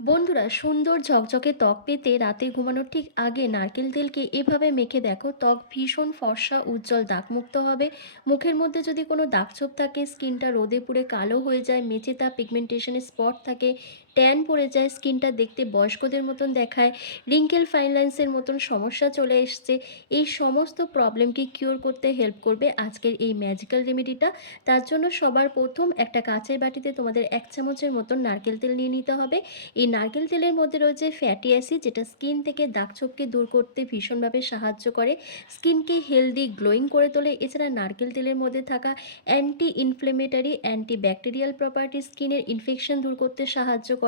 বন্ধুরা, সুন্দর ঝকঝকে ত্বক পেতে রাতে ঘুমানোর ঠিক আগে নারকেল তেলকে এভাবে মেখে দেখো। ত্বক ভীষণ ফর্সা, উজ্জ্বল, দাগমুক্ত হবে। মুখের মধ্যে যদি কোনো দাগছোপ থাকে, স্কিনটা রোদে পুড়ে কালো হয়ে যায় মেচে তা পিগমেন্টেশনের স্পট থাকে ট্যান পড়ে যায় স্কিনটা দেখতে বয়স্কদের মতন দেখায় রিঙ্কেল ফাইনলাইন্সের মতন সমস্যা চলে এসছে। এই সমস্ত প্রবলেমকে কিওর করতে হেল্প করবে আজকের এই ম্যাজিক্যাল রেমেডিটা তার জন্য সবার প্রথম একটা কাঁচের বাটিতে তোমাদের এক চামচের মতন নারকেল তেল নিয়ে নিতে হবে। এই নারকেল তেলের মধ্যে রয়েছে ফ্যাটি অ্যাসিড যেটা স্কিন থেকে দাগছোপকে দূর করতে ভীষণভাবে সাহায্য করে। স্কিনকে হেলদি গ্লোয়িং করে তোলে। এছাড়া নারকেল তেলের মধ্যে থাকা anti inflammatory anti bacterial property স্কিনের ইনফেকশন দূর করতে সাহায্য করে।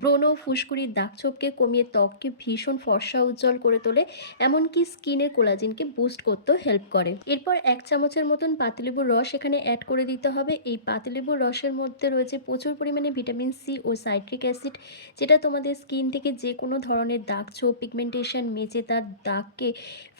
ব্রণ ফুসকুড়ির দাগছোপকে কমিয়ে ত্বককে ভীষণ ফর্সা উজ্জ্বল করে তোলে, এমনকি স্কিনের কোলাজিনকে বুস্ট করতেও হেল্প করে। এরপর এক চামচের মতন পাতিলেবুর রস এখানে অ্যাড করে দিতে হবে। এই পাতিলেবুর রসের মধ্যে রয়েছে প্রচুর পরিমাণে ভিটামিন সি ও সাইট্রিক অ্যাসিড, যেটা তোমাদের স্কিন থেকে যে কোনো ধরনের দাগ ছোপ পিগমেন্টেশন মেচে তার দাগকে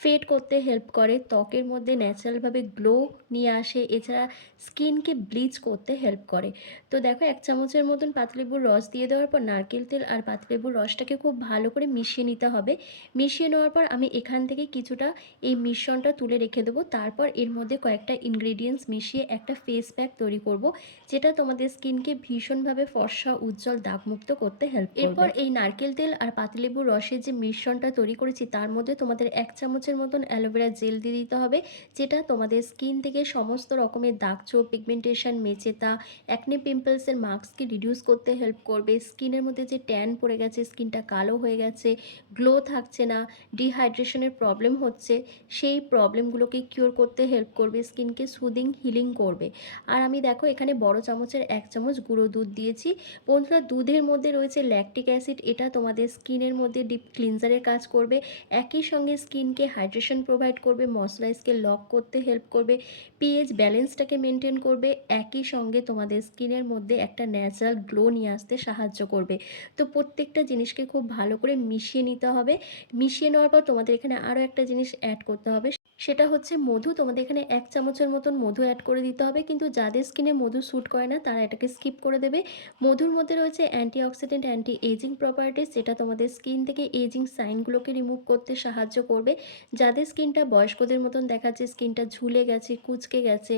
ফেড করতে হেল্প করে। ত্বকের মধ্যে ন্যাচারালভাবে গ্লো নিয়ে আসে, এছাড়া স্কিনকে ব্লিচ করতে হেল্প করে। তো দেখো, এক চামচের মতন পাতলেবুর রস দিয়ে দেওয়ার পর নারকেল তেল আর পাতলেবুর রসটাকে খুব ভালো করে মিশিয়ে নিতে হবে। মিশিয়ে নেওয়ার পর আমি এখান থেকে কিছুটা এই মিশ্রণটা তুলে রেখে দেবো। তারপর এর মধ্যে কয়েকটা ইনগ্রেডিয়েন্টস মিশিয়ে একটা ফেস প্যাক তৈরি করব, যেটা তোমাদের স্কিনকে ভীষণভাবে ফর্সা, উজ্জ্বল, দাগমুক্ত করতে হেল্প এরপর এই নারকেল তেল আর পাতিলেবুর রসের যে মিশ্রণটা তৈরি করেছি, তার মধ্যে তোমাদের এক চামচের মতন অ্যালোভেরা জেল দিয়ে দিতে হবে, যেটা তোমাদের স্কিন থেকে সমস্ত রকমের দাগ চোপ পিগমেন্টেশন মেচেতা অ্যাকনে পিম্পলসের মার্কসকে রিডিউস করতে হেল্প করবে। স্কিনের মধ্যে যে ট্যান পড়ে গেছে স্কিনটা কালো হয়ে গেছে গ্লো থাকছে না ডিহাইড্রেশনের প্রবলেম হচ্ছে, সেই প্রবলেমগুলোকে কিওর করতে হেল্প করবে স্কিনকে সুদিং হিলিং করবে। আর আমি দেখো এখানে বড় চামচের এক চামচ গুঁড়ো দুধ দিয়েছি। বন্ধুরা, দুধের মধ্যে রয়েছে ল্যাকটিক অ্যাসিড এটা তোমাদের স্কিনের মধ্যে ডিপ ক্লিনজারের কাজ করবে। একই সঙ্গে স্কিনকে হাইড্রেশন প্রোভাইড করবে ময়শ্চারাইজকে লক করতে হেল্প করবে পিএইচ ব্যালেন্সটাকে মেনটেন করবে। একই সঙ্গে তোমাদের স্কিনের মধ্যে একটা ন্যাচারাল গ্লো নিয়ে আসতে সাহায্য করবে। তো প্রত্যেকটা জিনিসকে খুব ভালো করে মিশিয়ে নিতে হবে। মিশিয়ে নেওয়ার পর তোমাদের এখানে আরও একটা জিনিস অ্যাড করতে হবে। সেটা হচ্ছে মধু। তোমাদের এখানে এক চামচের মতন মধু অ্যাড করে দিতে হবে। কিন্তু যাদের স্কিনে মধু স্যুট করে না, তারা এটাকে স্কিপ করে দেবে। মধুর মধ্যে রয়েছে অ্যান্টিঅক্সিডেন্ট অ্যান্টি এজিং প্রপার্টিস যেটা তোমাদের স্কিন থেকে এজিং সাইনগুলোকে রিমুভ করতে সাহায্য করবে। যাদের স্কিনটা বয়স্কদের মতন দেখাচ্ছে স্কিনটা ঝুলে গেছে, কুচকে গেছে,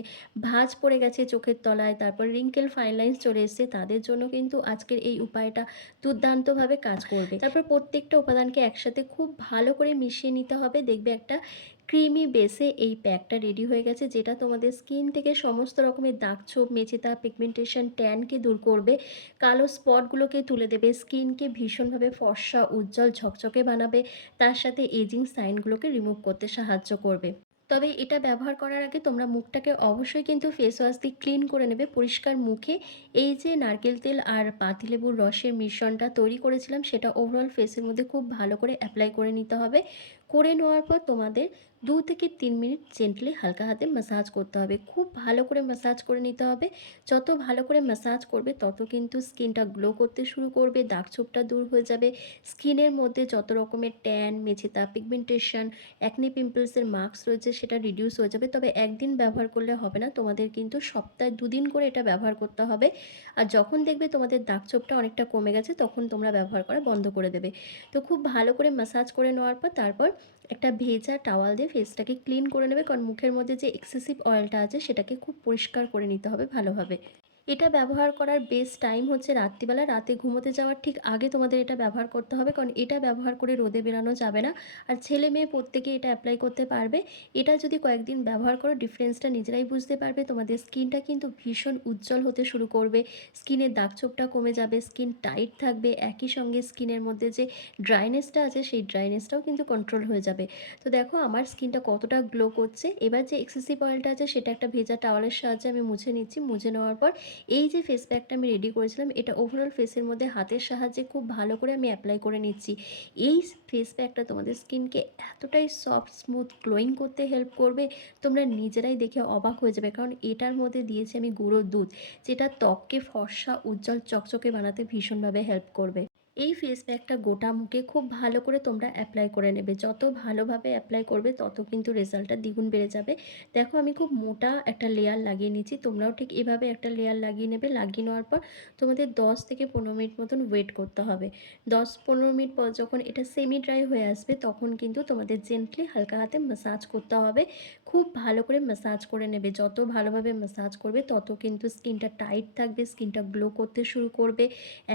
ভাঁজ পড়ে গেছে চোখের তলায়, তারপর রিঙ্কেল ফাইন লাইন্স চলে এসছে, তাদের জন্য কিন্তু আজকের এই উপায়টা দুর্দান্তভাবে কাজ করবে। তারপর প্রত্যেকটা উপাদানকে একসাথে খুব ভালো করে মিশিয়ে নিতে হবে। দেখবে একটা ক্রিমি বেসে এই প্যাকটা রেডি হয়ে গেছে, যেটা তোমাদের স্কিন থেকে সমস্ত রকমের দাগ ছোপ, মেচেতা পিগমেন্টেশন ট্যানকে দূর করবে। কালো স্পটগুলোকে তুলে দেবে স্কিনকে ভীষণভাবে ফর্সা, উজ্জ্বল, ঝকঝকে বানাবে। তার সাথে এজিং সাইনগুলোকে রিমুভ করতে সাহায্য করবে। তবে এটা ব্যবহার করার আগে তোমরা মুখটাকে অবশ্যই কিন্তু ফেস ওয়াশ দিয়ে ক্লিন করে নেবে পরিষ্কার মুখে। এই যে নারকেল তেল আর পাতিলেবুর রসের মিশ্রণটা তৈরি করেছিলাম, সেটা ওভারঅল ফেসের মধ্যে খুব ভালো করে অ্যাপ্লাই করে নিতে হবে। করে নেওয়ার পর তোমাদের দু থেকে তিন মিনিট জেন্টলি হালকা হাতে ম্যাসাজ করতে হবে। খুব ভালো করে ম্যাসাজ করে নিতে হবে। যত ভালো করে ম্যাসাজ করবে, তত কিন্তু স্কিনটা গ্লো করতে শুরু করবে দাগ ছোপটা দূর হয়ে যাবে। স্কিনের মধ্যে যত রকমের ট্যান মেঝেতা পিগমেন্টেশন অ্যাকনি পিম্পলসের মার্কস রয়েছে, সেটা রিডিউস হয়ে যাবে। তবে একদিন ব্যবহার করলে হবে না, তোমাদের কিন্তু সপ্তাহে দুদিন করে এটা ব্যবহার করতে হবে। আর যখন দেখবে তোমাদের দাগ ছোপটা অনেকটা কমে গেছে, তখন তোমরা ব্যবহার করা বন্ধ করে দেবে। তো খুব ভালো করে ম্যাসাজ করে নেওয়ার পর, তারপর একটা ভেজা টাওয়াল দিয়ে ফেসটাকে ক্লিন করে নেবে কারণ মুখের মধ্যে যে এক্সেসিভ অয়েলটা আছে সেটাকে খুব পরিষ্কার করে নিতে হবে ভালোভাবে। এটা ব্যবহার করার বেস্ট টাইম হচ্ছে রাত্রিবেলা। রাতে ঘুমোতে যাওয়ার ঠিক আগে তোমাদের এটা ব্যবহার করতে হবে, কারণ এটা ব্যবহার করে রোদে বেরানো যাবে না। আর ছেলে মেয়ে প্রত্যেকে এটা অ্যাপ্লাই করতে পারবে। এটা যদি কয়েকদিন ব্যবহার করো ডিফারেন্সটা নিজেরাই বুঝতে পারবে। তোমাদের স্কিনটা কিন্তু ভীষণ উজ্জ্বল হতে শুরু করবে। স্কিনের দাগছোপটা কমে যাবে স্কিন টাইট থাকবে। একই সঙ্গে স্কিনের মধ্যে যে ড্রাইনেসটা আছে, সেই ড্রাইনেসটাও কিন্তু কন্ট্রোল হয়ে যাবে। তো দেখো, আমার স্কিনটা কতটা গ্লো করছে। এবার যে এক্সেসিভ অয়েলটা আছে, সেটা একটা ভেজা টাওয়ালের সাহায্যে আমি মুছে নিচ্ছি। মুছে নেওয়ার পর এই যে ফেস প্যাকটা আমি রেডি করেছিলাম, এটা ওভারঅল ফেসের মধ্যে হাতের সাহায্যে খুব ভালো করে আমি অ্যাপ্লাই করে নিচ্ছি। এই ফেস প্যাকটা তোমাদের স্কিনকে এতটাই সফট স্মুথ গ্লোয়িং করতে হেল্প করবে, তোমরা নিজেরাই দেখে অবাক হয়ে যাবে। কারণ এটার মধ্যে দিয়েছি আমি গুঁড়ো দুধ, যেটা ত্বককে ফর্সা, উজ্জ্বল, চকচকে বানাতে ভীষণভাবে হেল্প করবে। এই ফেস প্যাকটা গোটা মুখে খুব ভালো করে তোমরা অ্যাপ্লাই করে নেবে। যত ভালোভাবে অ্যাপ্লাই করবে, তত কিন্তু রেজাল্টটা দ্বিগুণ বেড়ে যাবে। দেখো, আমি খুব মোটা একটা লেয়ার লাগিয়ে নিচ্ছি তোমরাও ঠিক এভাবে একটা লেয়ার লাগিয়ে নেবে। লাগিয়ে নেওয়ার পর তোমাদের দশ থেকে পনেরো মিনিট মতন ওয়েট করতে হবে। দশ পনেরো মিনিট পর যখন এটা সেমি ড্রাই হয়ে আসবে, তখন কিন্তু তোমাদের জেন্টলি হালকা হাতে ম্যাসাজ করতে হবে। খুব ভালো করে ম্যাসাজ করে নেবে। যত ভালোভাবে ম্যাসাজ করবে, তত কিন্তু স্কিনটা টাইট থাকবে স্কিনটা গ্লো করতে শুরু করবে।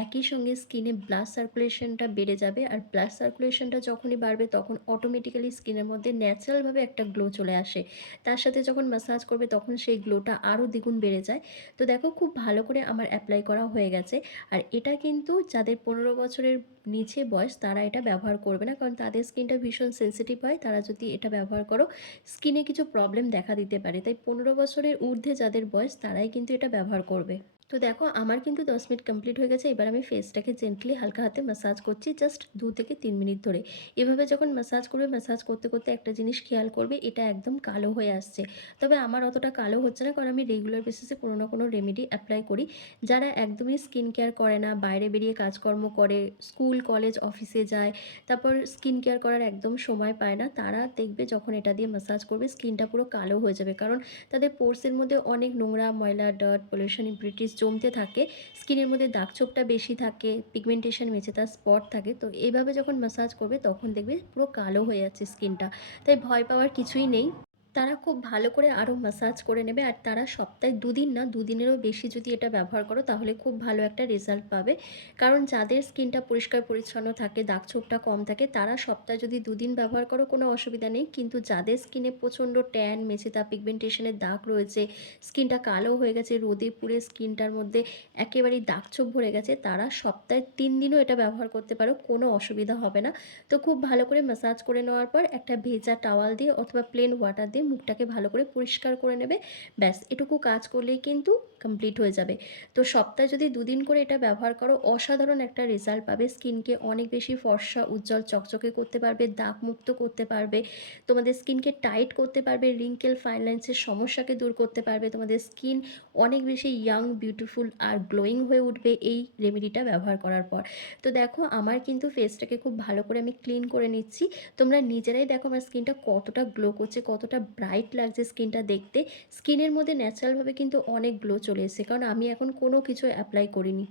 একই সঙ্গে স্কিনে ব্লাড সার্কুলেশনটা বেড়ে যাবে আর ব্লাড সার্কুলেশনটা যখনই বাড়বে তখন অটোমেটিক্যালি স্কিনের মধ্যে ন্যাচারালভাবে একটা গ্লো চলে আসে। তার সাথে যখন ম্যাসাজ করবে তখন সেই গ্লোটা আরও দ্বিগুণ বেড়ে যায়। তো দেখো খুব ভালো করে আমার অ্যাপ্লাই করা হয়ে গেছে। আর এটা কিন্তু যাদের পনেরো বছরের নিচে বয়স তারা এটা ব্যবহার করবে না। কারণ তাদের স্কিনটা ভীষণ সেন্সিটিভ হয়। তারা যদি এটা ব্যবহার করো স্কিনে কিছু প্রবলেম দেখা দিতে পারে। তাই পনেরো বছরের ঊর্ধ্বে যাদের বয়স তারাই কিন্তু এটা ব্যবহার করবে। তো দেখো, আমার কিন্তু দশ মিনিট কমপ্লিট হয়ে গেছে, এবার আমি ফেসটাকে জেন্টলি হালকা হাতে ম্যাসাজ করছি জাস্ট দু থেকে তিন মিনিট ধরে। এভাবে যখন ম্যাসাজ করবে ম্যাসাজ করতে করতে একটা জিনিস খেয়াল করবে, এটা একদম কালো হয়ে আসছে। তবে আমার অতটা কালো হচ্ছে না, কারণ আমি রেগুলার বেসিসে কোনো না কোনো রেমেডি অ্যাপ্লাই করি। যারা একদমই স্কিন কেয়ার করে না, বাইরে বেরিয়ে কাজকর্ম করে স্কুল কলেজ অফিসে যায়, তারপর স্কিন কেয়ার করার একদম সময় পায় না, তারা দেখবে যখন এটা দিয়ে ম্যাসাজ করবে স্কিনটা পুরো কালো হয়ে যাবে। কারণ তাদের পোর্সের মধ্যে অনেক নোংরা, ময়লা ডার্ট পলিউশন ইম্পিউরিটিস জমতে থাকে, স্কিনের মধ্যে দাগছোপটা বেশি থাকে পিগমেন্টেশন মেঝে তার স্পট থাকে, তো এইভাবে যখন ম্যাসাজ করবে তখন দেখবে পুরো কালো হয়ে যাচ্ছে স্কিনটা তাই ভয় পাওয়ার কিছুই নেই। তারা খুব ভালো করে আরও ম্যাসাজ করে নেবে আর তারা সপ্তাহে দুদিন না, দুদিনেরও বেশি যদি এটা ব্যবহার করো তাহলে খুব ভালো একটা রেজাল্ট পাবে। কারণ যাদের স্কিনটা পরিষ্কার পরিচ্ছন্ন থাকে দাগছোপটা কম থাকে, তারা সপ্তাহে যদি দুদিন ব্যবহার করো কোনো অসুবিধা নেই। কিন্তু যাদের স্কিনে প্রচণ্ড ট্যান মেছেতা পিগমেন্টেশনের দাগ রয়েছে স্কিনটা কালো হয়ে গেছে, রোদে পুড়ে স্কিনটার মধ্যে একেবারেই দাগছোপ ভরে গেছে, তারা সপ্তাহে তিন দিনও এটা ব্যবহার করতে পারো, কোনো অসুবিধা হবে না। তো খুব ভালো করে ম্যাসাজ করে নেওয়ার পর একটা ভেজা টাওয়াল দিয়ে অথবা প্লেন ওয়াটার দিয়ে মুখটাকে ভালো করে পরিষ্কার করে নেবে। ব্যাস, এটুকু কাজ করলেই কিন্তু কমপ্লিট হয়ে যাবে। তো সপ্তাহে যদি দুদিন করে এটা ব্যবহার করো, অসাধারণ একটা রেজাল্ট পাবে। স্কিনকে অনেক বেশি ফর্সা, উজ্জ্বল, চকচকে করতে পারবে, দাগ মুক্ত করতে পারবে। তোমাদের স্কিনকে টাইট করতে পারবে রিঙ্কেল ফাইন লাইন্সের সমস্যাকে দূর করতে পারবে। তোমাদের স্কিন অনেক বেশি ইয়াং বিউটিফুল আর গ্লোয়িং হয়ে উঠবে এই রেমেডিটা ব্যবহার করার পর। তো দেখো, আমার কিন্তু ফেসটাকে খুব ভালো করে আমি ক্লিন করে নিচ্ছি। তোমরা নিজেরাই দেখো আমার স্কিনটা কতটা গ্লো করছে, কতটা ব্রাইট লাগছে স্কিনটা দেখতে। স্কিনের মধ্যে ন্যাচারালভাবে কিন্তু অনেক গ্লো চলে এসেছে। কারণ আমি এখন কোনো কিছু অ্যাপ্লাই করিনি।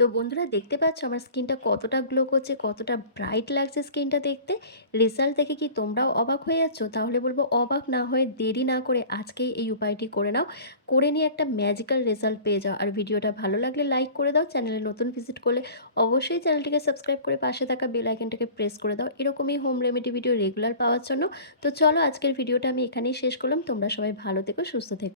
তো বন্ধুরা দেখতে পাচ্ছ আমার স্কিনটা কতটা গ্লো করছে, কতটা ব্রাইট লাগছে স্কিনটা দেখতে। রেজাল্ট দেখে কি তোমরাও অবাক হয়ে যাচ্ছ? তাহলে বলব অবাক না হয়ে দেরি না করে আজকেই এই উপায়টি করে নাও। করে নিয়ে একটা ম্যাজিক্যাল রেজাল্ট পেয়ে যাও। আর ভিডিওটা ভালো লাগলে লাইক করে দাও। চ্যানেলে নতুন ভিজিট করলে অবশ্যই চ্যানেলটিকে সাবস্ক্রাইব করে পাশে থাকা বেল আইকনটাকে প্রেস করে দাও। এরকমই হোম রেমেডি ভিডিও রেগুলার পাওয়ার জন্য। তো চলো আজকের ভিডিওটা আমি এখানেই শেষ করলাম। তোমরা সবাই ভালো থেকো, সুস্থ থেকো।